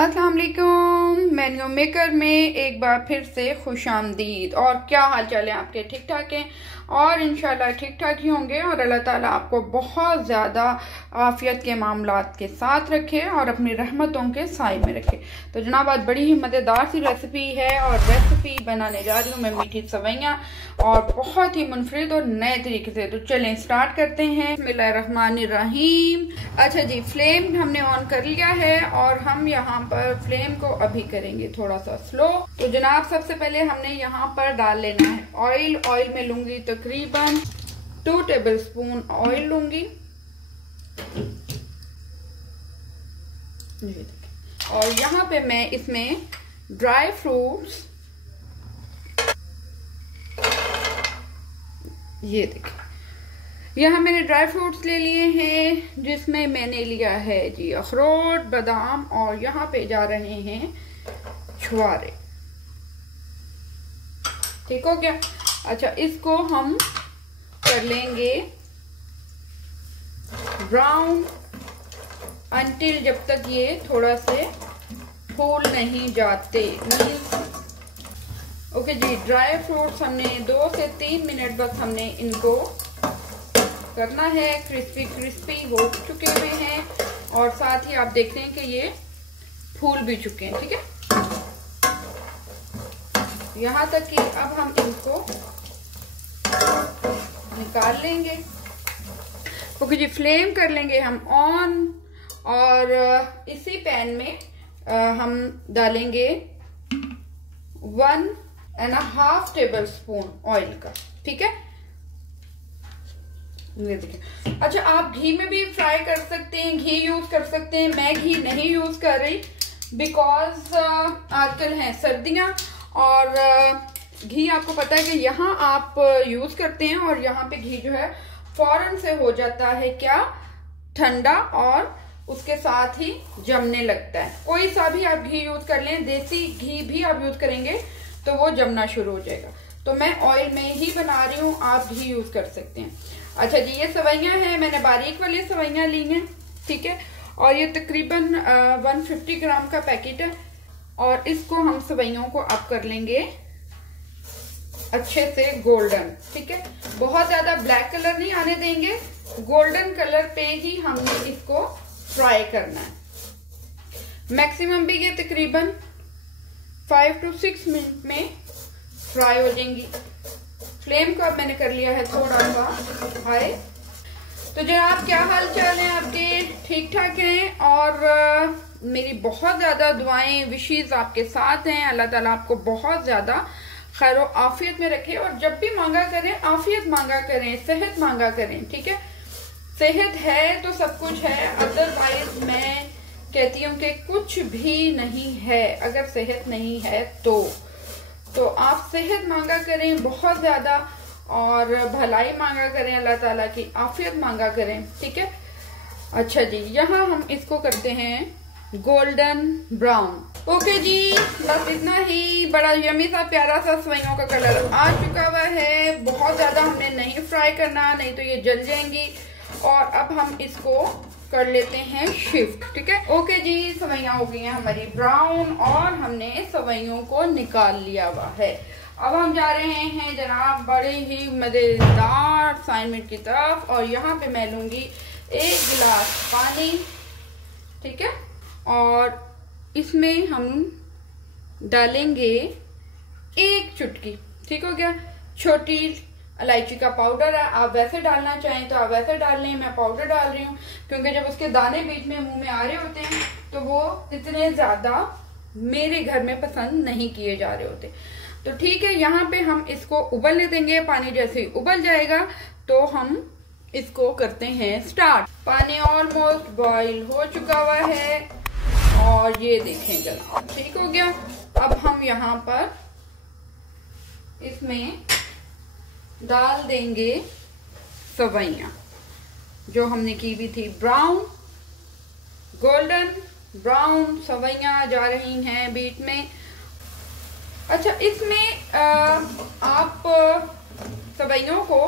अस्सलाम वालेकुम। Menu maker में एक बार फिर से खुशामदीद। और क्या हाल चाल है आपके? ठीक ठाक हैं और इंशाल्लाह ठीक ठाक ही होंगे और अल्लाह ताला आपको बहुत ज़्यादा आफियत के मामलात के साथ रखे और अपनी रहमतों के साए में रखे। तो जनाब आज बड़ी ही मज़ेदार सी रेसिपी है और रेसिपी बनाने जा रही हूँ मैं मीठी सवैयाँ और बहुत ही मुनफरिद और नए तरीके से। तो चलें स्टार्ट करते हैं। बिस्मिल्लाहिर्रहमानिर्रहीम। अच्छा जी, फ्लेम हमने ऑन कर लिया है और हम यहाँ पर फ्लेम को अभी करेंगे थोड़ा सा स्लो। तो जनाब सबसे पहले हमने यहाँ पर डाल लेना है ऑयल। ऑयल में लूंगी तकरीबन 2 टेबलस्पून ऑयल लूंगी और यहाँ पे मैं इसमें ड्राई फ्रूट्स, ये देखिए यहाँ मैंने ड्राई फ्रूट्स ले लिए हैं जिसमें मैंने लिया है जी अखरोट, बादाम और यहाँ पे जा रहे हैं छुआरे। ठीक हो गया। अच्छा इसको हम कर लेंगे ब्राउन अंटिल जब तक ये थोड़ा से फूल नहीं जाते। ओके जी, ड्राई फ्रूट्स हमने 2 से 3 मिनट बस हमने इनको करना है। क्रिस्पी क्रिस्पी हो चुके हुए हैं और साथ ही आप देख रहे हैं कि ये फूल भी चुके हैं। ठीक है, यहाँ तक कि अब हम इनको निकाल लेंगे। ओके जी, फ्लेम कर लेंगे हम ऑन और इसी पैन में हम डालेंगे 1.5 टेबलस्पून ऑयल का। ठीक है, ये देखिए। अच्छा आप घी में भी फ्राई कर सकते हैं, घी यूज कर सकते हैं। मैं घी नहीं यूज कर रही बिकॉज आजकल है सर्दियां और घी आपको पता है कि यहाँ आप यूज करते हैं और यहाँ पे घी जो है फौरन से हो जाता है क्या, ठंडा, और उसके साथ ही जमने लगता है। कोई सा भी आप घी यूज कर लें, देसी घी भी आप यूज करेंगे तो वो जमना शुरू हो जाएगा। तो मैं ऑयल में ही बना रही हूँ, आप घी यूज कर सकते हैं। अच्छा जी, ये सवैयाँ हैं, मैंने बारीक वाली सवैयाँ ली हैं। ठीक है, और ये तकरीबन 150 ग्राम का पैकेट है और इसको हम सवैयों को अब कर लेंगे अच्छे से गोल्डन। ठीक है, बहुत ज्यादा ब्लैक कलर नहीं आने देंगे, गोल्डन कलर पे ही हमने इसको फ्राई करना है। मैक्सिमम भी ये तकरीबन 5 to 6 मिनट में फ्राई हो जाएंगी। फ्लेम को अब मैंने कर लिया है थोड़ा सा हाई। तो जनाब क्या हाल चाल है आपके? ठीक ठाक हैं और मेरी बहुत ज्यादा दुआएं विशेष आपके साथ हैं। अल्लाह ताला आपको बहुत ज्यादा खैर आफियत में रखे और जब भी मांगा करें आफियत मांगा करें, सेहत मांगा करें। ठीक है, सेहत है तो सब कुछ है, अदरवाइज मैं कहती हूँ कि कुछ भी नहीं है। अगर सेहत नहीं है तो आप सेहत मांगा करें बहुत ज्यादा और भलाई मांगा करें, अल्लाह ताला की आफियत मांगा करें। ठीक है, अच्छा जी, यहाँ हम इसको करते हैं गोल्डन ब्राउन। ओके जी, बस इतना ही। बड़ा यमी सा प्यारा सा सवैयों का कलर आ चुका हुआ है। बहुत ज्यादा हमने नहीं फ्राई करना, नहीं तो ये जल जाएंगी। और अब हम इसको कर लेते हैं शिफ्ट। ठीक है, ओके जी, सवैयाँ हो गई हैं हमारी ब्राउन और हमने सवैयों को निकाल लिया हुआ है। अब हम जा रहे हैं जनाब बड़े ही मजेदार असाइनमेंट की तरफ और यहाँ पे मैं लूंगी 1 गिलास पानी। ठीक है, और इसमें हम डालेंगे 1 चुटकी। ठीक हो गया, छोटी इलायची का पाउडर है, आप वैसे डालना चाहें तो आप वैसे डाल लें। मैं पाउडर डाल रही हूँ क्योंकि जब उसके दाने बीच में मुंह में आ रहे होते हैं तो वो इतने ज्यादा मेरे घर में पसंद नहीं किए जा रहे होते। तो ठीक है, यहाँ पे हम इसको उबलने देंगे। पानी जैसे ही उबल जाएगा तो हम इसको करते हैं स्टार्ट। पानी ऑलमोस्ट बॉईल हो चुका हुआ है और ये देखें जरा ठीक हो गया। अब हम यहाँ पर इसमें डाल देंगे सवैयाँ जो हमने की भी थी ब्राउन, गोल्डन ब्राउन सवैयाँ जा रही हैं बीच में। अच्छा इसमें आप सवैयों को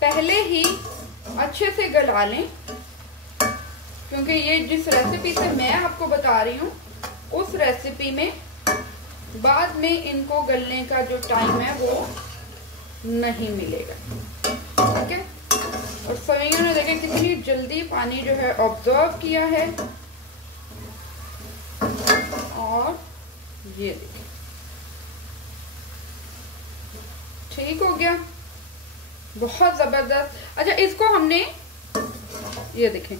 पहले ही अच्छे से गला लें क्योंकि ये जिस रेसिपी से मैं आपको बता रही हूँ उस रेसिपी में बाद में इनको गलने का जो टाइम है वो नहीं मिलेगा। ठीक है, और सवैयों ने देखें कितनी जल्दी पानी जो है ऑब्जर्व किया है। और ये देखें ठीक हो गया, बहुत जबरदस्त। अच्छा, इसको हमने ये देखें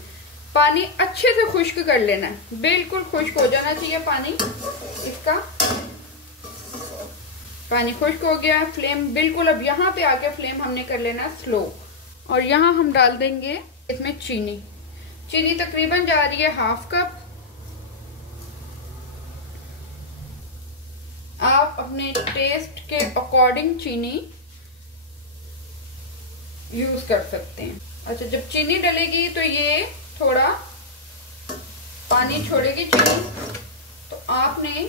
पानी अच्छे से खुश्क कर लेना है, बिल्कुल खुश्क हो जाना चाहिए पानी इसका। पानी खुश्क हो गया, फ्लेम बिल्कुल अब यहाँ पे आके फ्लेम हमने कर लेना स्लो। और यहाँ हम डाल देंगे इसमें चीनी। चीनी तकरीबन जा रही है 1/2 कप। आप अपने टेस्ट के अकॉर्डिंग चीनी यूज कर सकते हैं। अच्छा, जब चीनी डलेगी तो ये थोड़ा पानी छोड़ेगी चीनी, तो आपने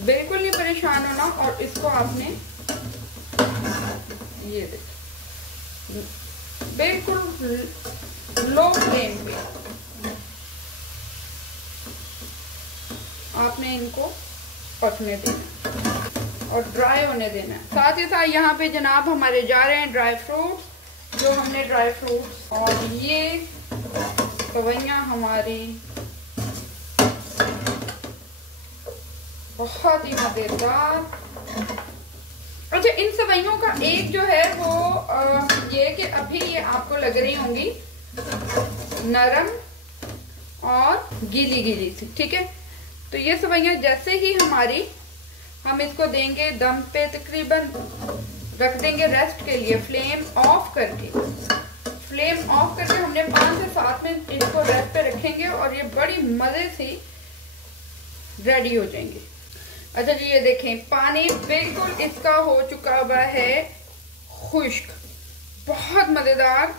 बिल्कुल नहीं परेशान होना। और इसको आपने ये देखिए बिल्कुल लो फ्लेम पे आपने इनको पकने देना और ड्राई होने देना है। साथ ही साथ यहाँ पे जनाब हमारे जा रहे हैं ड्राई फ्रूट्स, जो हमने ड्राई फ्रूट्स, और ये सवैयां हमारी बहुत ही मजेदार। अच्छा, इन सवैयों का एक जो है वो ये कि अभी ये आपको लग रही होंगी नरम और गीली गीली सी। ठीक है, तो ये सवैयां जैसे ही हमारी हम इसको देंगे दम पे, तकरीबन रख देंगे रेस्ट के लिए फ्लेम ऑफ करके। फ्लेम ऑफ करके हमने 5 से 7 मिनट इसको रेस्ट पे रखेंगे और ये बड़ी मजे से रेडी हो जाएंगे। अच्छा जी, ये देखें पानी बिल्कुल इसका हो चुका हुआ है खुश्क, बहुत मजेदार।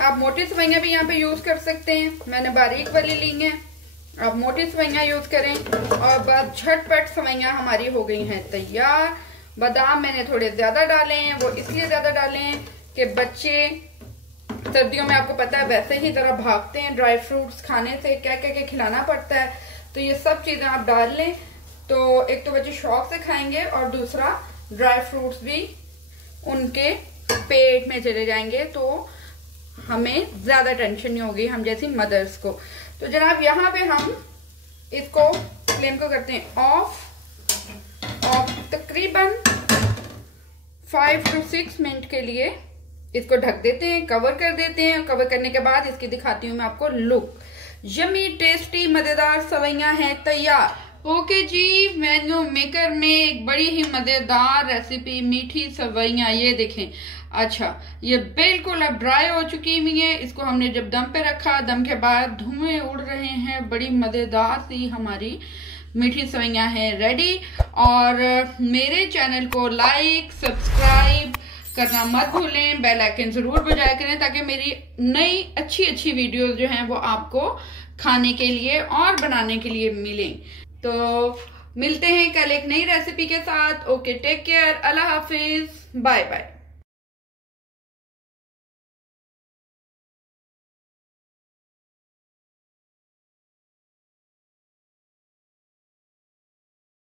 आप मोटी सवैयां भी यहाँ पे यूज कर सकते हैं, मैंने बारीक वाली ली हैं, आप मोटी सवैयां यूज करें। और बस झटपट सवैयां हमारी हो गई हैं तैयार। बादाम मैंने थोड़े ज्यादा डाले हैं, वो इसलिए ज्यादा डाले हैं कि बच्चे सर्दियों में आपको पता है वैसे ही तरह भागते हैं ड्राई फ्रूट्स खाने से, क्या क्या क्या खिलाना पड़ता है। तो ये सब चीजें आप डाल लें तो एक तो बच्चे शौक से खाएंगे और दूसरा ड्राई फ्रूट्स भी उनके पेट में चले जाएंगे, तो हमें ज्यादा टेंशन नहीं होगी हम जैसी मदर्स को। तो जनाब यहाँ पे हम इसको फ्लेम को करते हैं ऑफ तकरीबन 5 से 6 मिनट के लिए इसको ढक देते हैं, कवर कर देते हैं। कवर करने के बाद इसकी दिखाती हूँ मैं आपको लुक। यमी टेस्टी मजेदार सवैयां हैं तैयार। ओके जी, मेन्यू मेकर में एक बड़ी ही मजेदार रेसिपी मीठी सवैयां, ये देखें। अच्छा, ये बिल्कुल अब ड्राई हो चुकी हुई है। इसको हमने जब दम पे रखा, दम के बाद धुएं उड़ रहे हैं, बड़ी मजेदार सी हमारी मीठी सवैयां हैं रेडी। और मेरे चैनल को लाइक सब्सक्राइब करना मत भूलें, बेल आइकन जरूर बजाया करें ताकि मेरी नई अच्छी वीडियोस जो हैं वो आपको खाने के लिए और बनाने के लिए मिलें। तो मिलते हैं कल एक नई रेसिपी के साथ। ओके, टेक केयर, अल्लाह हाफिज, बाय बाय।